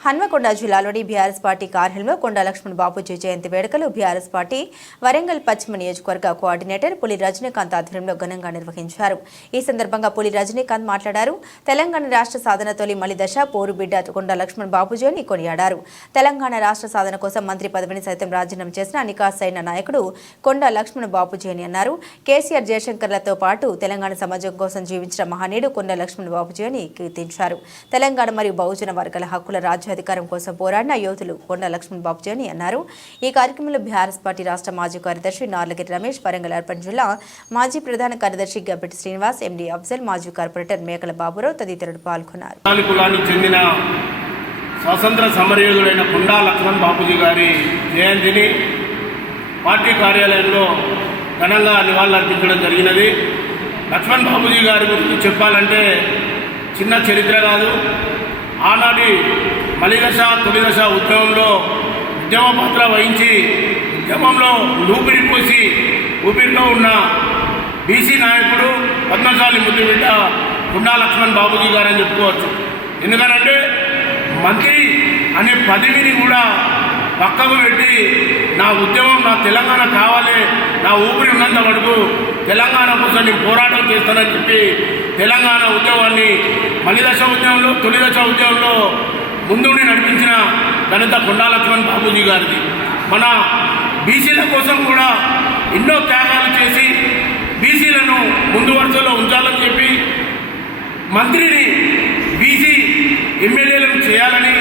హన్మకొండ జిల్లాలోని BRS party కార్యాలయంలో కొండా లక్ష్మణ్ బాపూజీ జయంతి వేడుకలు బీఆర్ఎస్ పార్టీ వరంగల్ పశ్చిమ నియోజకవర్గ కోఆర్డినేటర్ పులి రజనీకాంత్ ఆధ్వర్యంలో ఘనంగా నిర్వహించారు. ఈ సందర్భంగా పులి రజనీకాంత్ మాట్లాడారు. తెలంగాణ రాష్ట్ర సాధన తొలి మలి దశ పోరు బిడ్డ కొండా లక్ష్మణ్ బాపూజీ అని కొనియాడారు. తెలంగాణ రాష్ట్ర సాధన కోసం మంత్రి పదవిని సైతం రాజీనామా చేసిన నికాసైన నాయకుడు కొండా లక్ష్మణ్ బాపూజీ అని అన్నారు. కేసీఆర్ జయశంకర్లతో పాటు తెలంగాణ సమాజం కోసం జీవించిన మహనీయుడు కొండా లక్ష్మణ్ బాపూజీ అని కీర్తించారు. తెలంగాణ మరియు బహుజన వర్గాల హక్కుల రాజ్యాధికారం కోసం పోరాడిన యోధులు కొండ లక్ష్మణ్ బాబుజీ అని అన్నారు. ఈ కార్యక్రమంలో బీఆర్ఎస్ పార్టీ రాష్ట్ర మాజీ కార్యదర్శి నార్లగిరి రమేష్ వరంగల్ అర్పణ జిల్లా మాజీ ప్రధాన కార్యదర్శి గబ్బెట్టి శ్రీనివాస్ ఎండి అఫ్జల్ మాజీ కార్పొరేటర్ మేకల బాబురావు తదితరులు పాల్గొన్నారు. కులాలి చెందిన స్వాతంత్ర సమరయోధుడైన కొండా లక్ష్మణ్ బాబుజీ గారి జయంతిని పార్టీ కార్యాలయంలో ఘనంగా నివాళులర్పించడం జరిగినది. లక్ష్మణ్ బాబుజీ గారి గురించి చెప్పాలంటే చిన్న చరిత్ర కాదు. ఆనాటి మలిదశ తొలిదశ ఉద్యమంలో ఉద్యమ పాత్ర వహించి ఉద్యమంలో ఊపిరి పోసి ఊపిరిలో ఉన్న బీసీ నాయకుడు పద్మశాలి ముద్దుబిడ్డ గుండా లక్ష్మణ్ బాబుజీ గారని చెప్పుకోవచ్చు. ఎందుకనంటే మంత్రి అనే పదవిని కూడా పక్కకు పెట్టి నా ఉద్యమం నా తెలంగాణ కావాలి నా ఊపిరి ఉన్నంత వరకు తెలంగాణ కోసం నేను పోరాటం చేస్తానని చెప్పి తెలంగాణ ఉద్యమాన్ని మలిదశ ఉద్యమంలో తొలిదశ ఉద్యమంలో ముందుండి నడిపించిన ఘనత కొండా లక్ష్మణ్ బాబూజీ గారిది. మన బీసీల కోసం కూడా ఎన్నో త్యాగాలు చేసి బీసీలను ముందు వరుసలో ఉంచాలని చెప్పి మంత్రిని బీసీ ఎమ్మెల్యేలను చేయాలని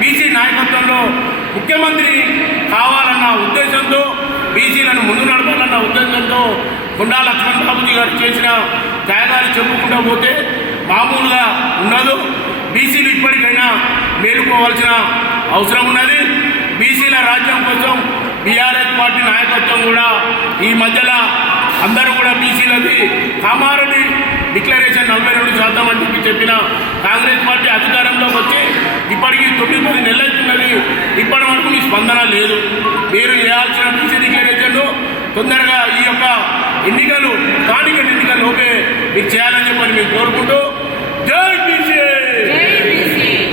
బీసీ నాయకత్వంలో ముఖ్యమంత్రి కావాలన్న ఉద్దేశంతో బీసీలను ముందు నడపాలన్న ఉద్దేశంతో గుండా లక్ష్మణ్ బాబుజీ గారు చేసిన త్యాగాలు చెప్పుకుంటూ పోతే మామూలుగా ఉండదు బీసీలు ఇప్పటి మేలుకోవాల్సిన అవసరం ఉన్నది. బీసీల రాజ్యం కోసం బీఆర్ఎస్ పార్టీ నాయకత్వం కూడా ఈ మధ్యలో అందరూ కూడా బీసీలది. కామారెడ్డి డిక్లరేషన్ నలభై రెండు శాతం అని చెప్పి చెప్పిన కాంగ్రెస్ పార్టీ అధికారంలోకి వచ్చి ఇప్పటికీ తొమ్మిది పది నెలలవుతున్నది ఇప్పటి వరకు మీ స్పందన లేదు. మీరు చేయాల్సిన బీసీ డిక్లరేషన్లు తొందరగా ఈ యొక్క ఎన్నికలు స్థానిక ఎన్నికల లోపే మీరు చేయాలని చెప్పని మేము కోరుకుంటూ జై